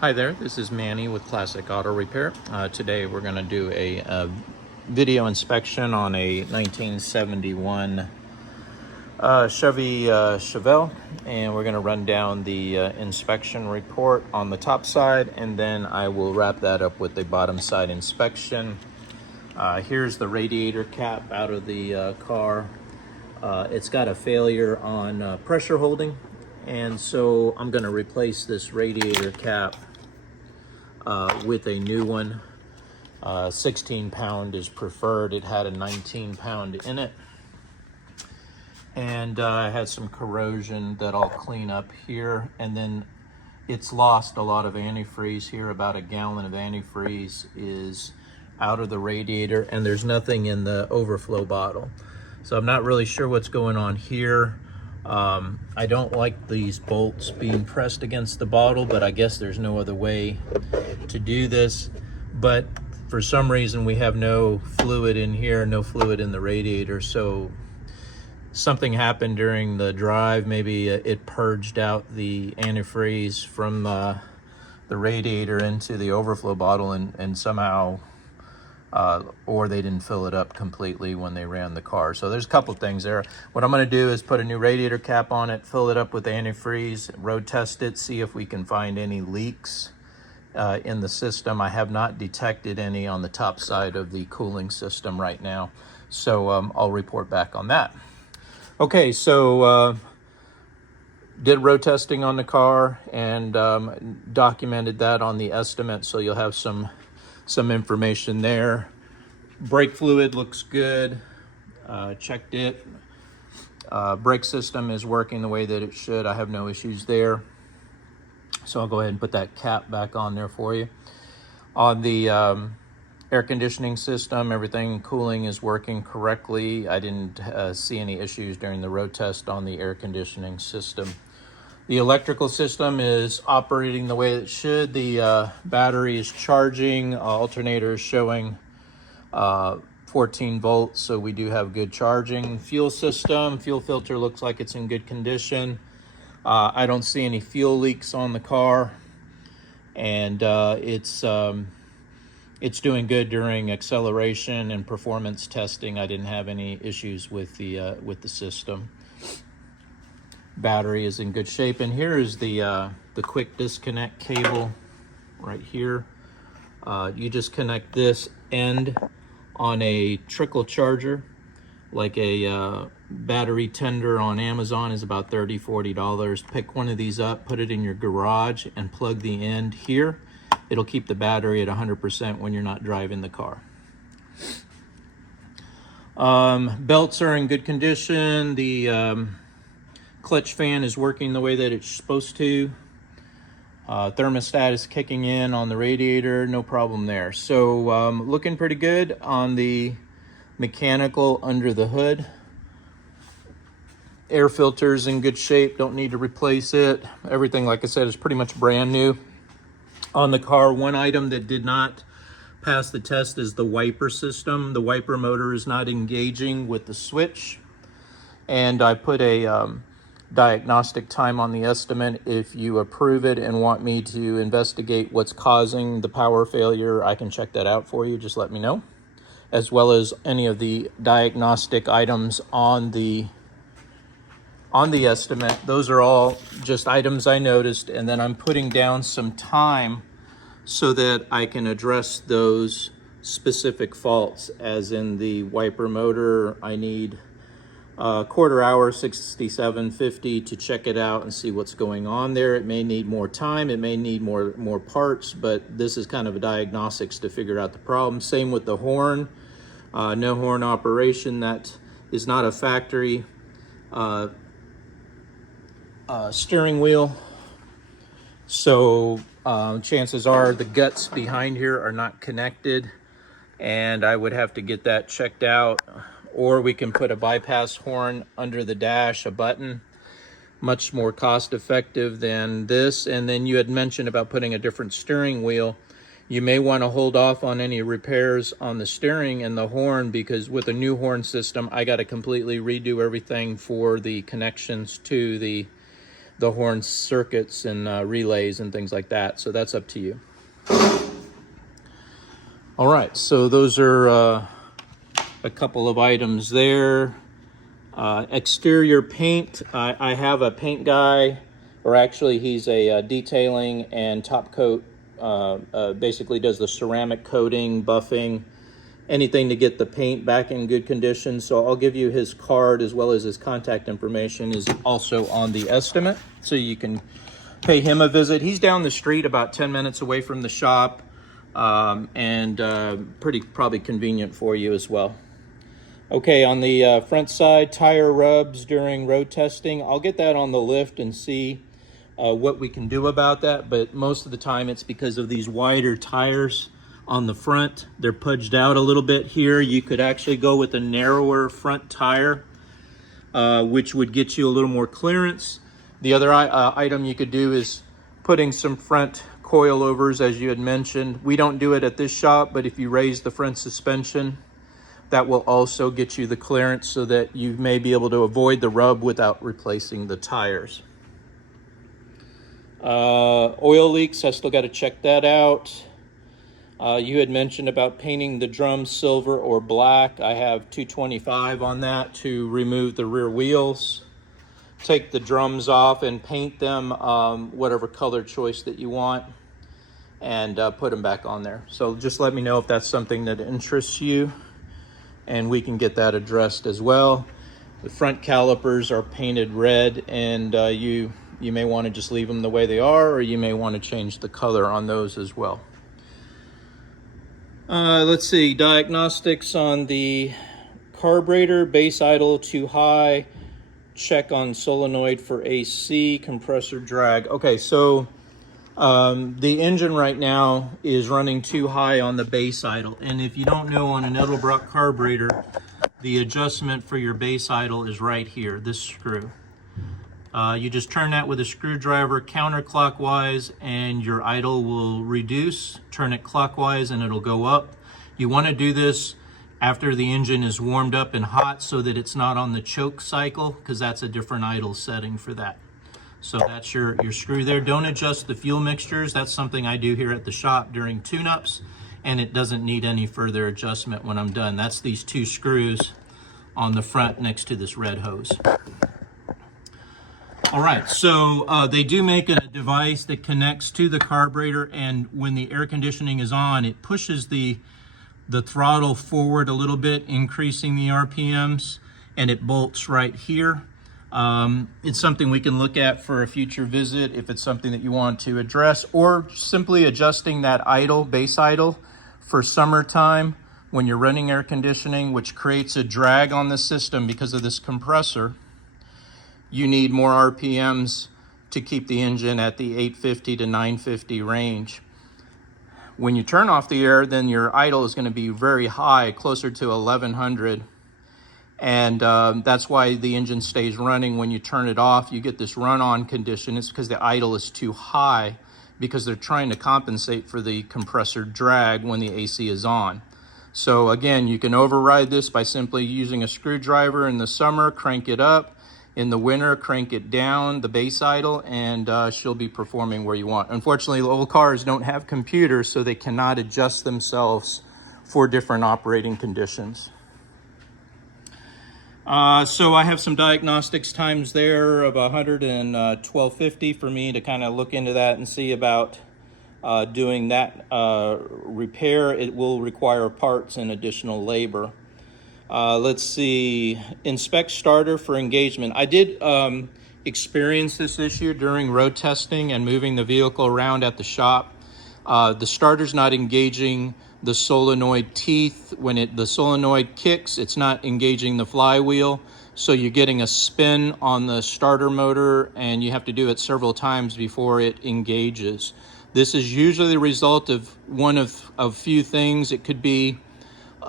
Hi there, this is Manny with Classic Auto Repair. Today we're going to do a video inspection on a 1971 Chevelle, and we're going to run down the inspection report on the top side, and then I will wrap that up with the bottom side inspection. Here's the radiator cap out of the car. It's got a failure on pressure holding, and so I'm going to replace this radiator cap with a new one. 16 pound is preferred. It had a 19 pound in it, and I had some corrosion that I'll clean up here, and then it's lost a lot of antifreeze here. About a gallon of antifreeze is out of the radiator, and there's nothing in the overflow bottle, so I'm not really sure what's going on here. I don't like these bolts being pressed against the bottle, but I guess there's no other way to do this. But for some reason we have no fluid in here, no fluid in the radiator, so something happened during the drive. Maybe it purged out the antifreeze from the radiator into the overflow bottle, and somehow or they didn't fill it up completely when they ran the car. So there's a couple things there. What I'm going to do is put a new radiator cap on it, fill it up with antifreeze, road test it, see if we can find any leaks in the system. I have not detected any on the top side of the cooling system right now, so I'll report back on that. Okay, so did road testing on the car and documented that on the estimate, so you'll have some information there. Brake fluid looks good. Checked it. Brake system is working the way that it should. I have no issues there. So I'll go ahead and put that cap back on there for you. On the air conditioning system, everything cooling is working correctly. I didn't see any issues during the road test on the air conditioning system. The electrical system is operating the way it should. The battery is charging. Alternator is showing 14 volts, so we do have good charging. Fuel system, fuel filter looks like it's in good condition. I don't see any fuel leaks on the car, and it's doing good during acceleration and performance testing. I didn't have any issues with the system. Battery is in good shape, and here is the quick disconnect cable right here. You just connect this end on a trickle charger, like a battery tender on Amazon is about $30–40. Pick one of these up, put it in your garage, and plug the end here. It'll keep the battery at 100% when you're not driving the car. Belts are in good condition. The clutch fan is working the way that it's supposed to. Thermostat is kicking in on the radiator, no problem there. So looking pretty good on the mechanical under the hood. Air filter's in good shape, don't need to replace it. Everything, like I said, is pretty much brand new on the car. One item that did not pass the test is the wiper system. The wiper motor is not engaging with the switch, and I put a diagnostic time on the estimate. If you approve it and want me to investigate what's causing the power failure, I can check that out for you. Just let me know, as well as any of the diagnostic items on the estimate. Those are all just items I noticed, and then I'm putting down some time so that I can address those specific faults. As in the wiper motor, I need quarter hour, 6750, to check it out and see what's going on there. It may need more time, it may need more parts, but this is kind of a diagnostics to figure out the problem. Same with the horn. No horn operation. That is not a factory steering wheel, so chances are the guts behind here are not connected, and I would have to get that checked out. Or we can put a bypass horn under the dash, a button, much more cost effective than this. And then you had mentioned about putting a different steering wheel. You may want to hold off on any repairs on the steering and the horn, because with a new horn system, I got to completely redo everything for the connections to the the horn circuits and relays and things like that. So that's up to you. All right, so those are a couple of items there. Exterior paint, I have a paint guy, or actually he's a detailing and top coat, basically does the ceramic coating, buffing, anything to get the paint back in good condition. So I'll give you his card, as well as his contact information is also on the estimate, so you can pay him a visit. He's down the street about 10 minutes away from the shop, and probably convenient for you as well. Okay, on the front side, tire rubs during road testing. I'll get that on the lift and see what we can do about that, but most of the time it's because of these wider tires on the front. They're pudged out a little bit here. You could actually go with a narrower front tire, which would get you a little more clearance. The other item you could do is putting some front coilovers, as you had mentioned. We don't do it at this shop, but if you raise the front suspension, that will also get you the clearance so that you may be able to avoid the rub without replacing the tires. Oil leaks, I still got to check that out. You had mentioned about painting the drums silver or black. I have $225 on that to remove the rear wheels. Take the drums off and paint them whatever color choice that you want, and put them back on there. So just let me know if that's something that interests you, and we can get that addressed as well. The front calipers are painted red, and you may want to just leave them the way they are, or you may want to change the color on those as well. Let's see, diagnostics on the carburetor, base idle too high, check on solenoid for AC, compressor drag. Okay, so the engine right now is running too high on the base idle, and if you don't know, on an Edelbrock carburetor, the adjustment for your base idle is right here, this screw. You just turn that with a screwdriver counterclockwise, and your idle will reduce. Turn it clockwise and it'll go up. You want to do this after the engine is warmed up and hot, so that it's not on the choke cycle, because that's a different idle setting for that. So that's your screw there. Don't adjust the fuel mixtures. That's something I do here at the shop during tune-ups, and it doesn't need any further adjustment when I'm done. That's these two screws on the front next to this red hose. All right, so they do make a device that connects to the carburetor, and when the air conditioning is on, it pushes the throttle forward a little bit, increasing the RPMs, and it bolts right here. It's something we can look at for a future visit if it's something that you want to address, or simply adjusting that idle, base idle, for summertime when you're running air conditioning, which creates a drag on the system because of this compressor. You need more RPMs to keep the engine at the 850 to 950 range. When you turn off the air, then your idle is going to be very high, closer to 1100. And that's why the engine stays running. When you turn it off, you get this run-on condition. It's because the idle is too high, because they're trying to compensate for the compressor drag when the AC is on. So again, you can override this by simply using a screwdriver in the summer, crank it up. In the winter, crank it down, the base idle, and she'll be performing where you want. Unfortunately, old cars don't have computers, so they cannot adjust themselves for different operating conditions. So I have some diagnostics times there of 100 and 1250 for me to kind of look into that and see about doing that repair. It will require parts and additional labor. Let's see, inspect starter for engagement. I did experience this issue during road testing and moving the vehicle around at the shop. The starter's not engaging the solenoid teeth. When the solenoid kicks, it's not engaging the flywheel. So you're getting a spin on the starter motor, and you have to do it several times before it engages. This is usually the result of one of a few things. It could be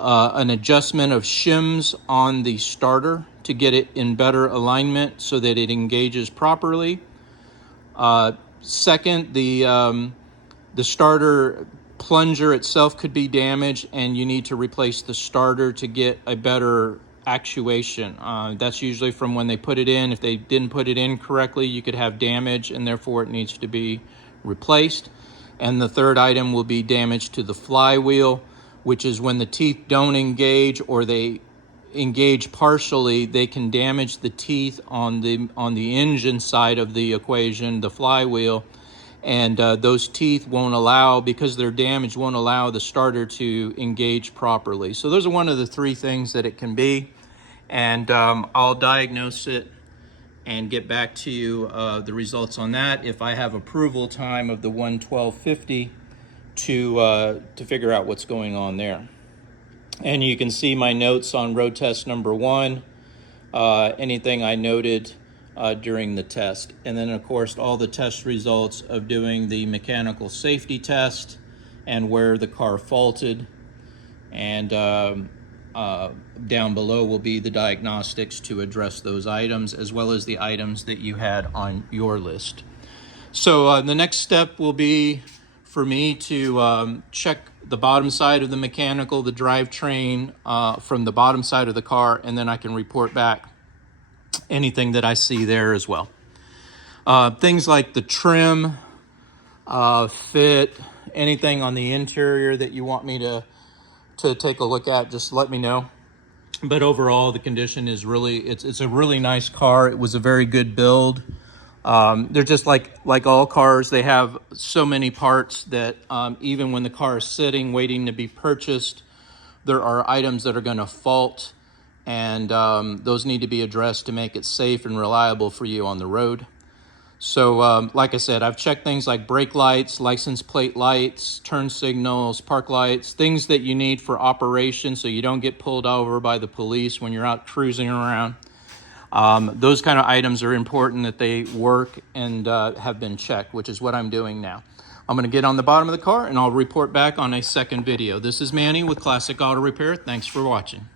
an adjustment of shims on the starter to get it in better alignment so that it engages properly. Second, the starter plunger itself could be damaged, and you need to replace the starter to get a better actuation. That's usually from when they put it in. If they didn't put it in correctly, you could have damage, and therefore it needs to be replaced. And the third item will be damage to the flywheel, which is when the teeth don't engage, or they engage partially, they can damage the teeth on the engine side of the equation, the flywheel, and those teeth won't allow, because they're damaged, won't allow the starter to engage properly. So those are one of the three things that it can be, and I'll diagnose it and get back to you the results on that if I have approval time of the 11250 to figure out what's going on there. And you can see my notes on road test number 1, anything I noted during the test. And then of course all the test results of doing the mechanical safety test and where the car faulted. And down below will be the diagnostics to address those items, as well as the items that you had on your list. So the next step will be for me to check the bottom side of the mechanical, the drivetrain from the bottom side of the car, and then I can report back anything that I see there as well. Things like the trim, fit, anything on the interior that you want me to take a look at, just let me know. But overall, the condition is really, it's a really nice car. It was a very good build. They're just like all cars. They have so many parts that even when the car is sitting, waiting to be purchased, there are items that are going to fault, and those need to be addressed to make it safe and reliable for you on the road. So like I said, I've checked things like brake lights, license plate lights, turn signals, park lights, things that you need for operation so you don't get pulled over by the police when you're out cruising around. Those kind of items are important that they work and have been checked, which is what I'm doing now. I'm going to get on the bottom of the car and I'll report back on a second video. This is Manny with Classic Auto Repair. Thanks for watching.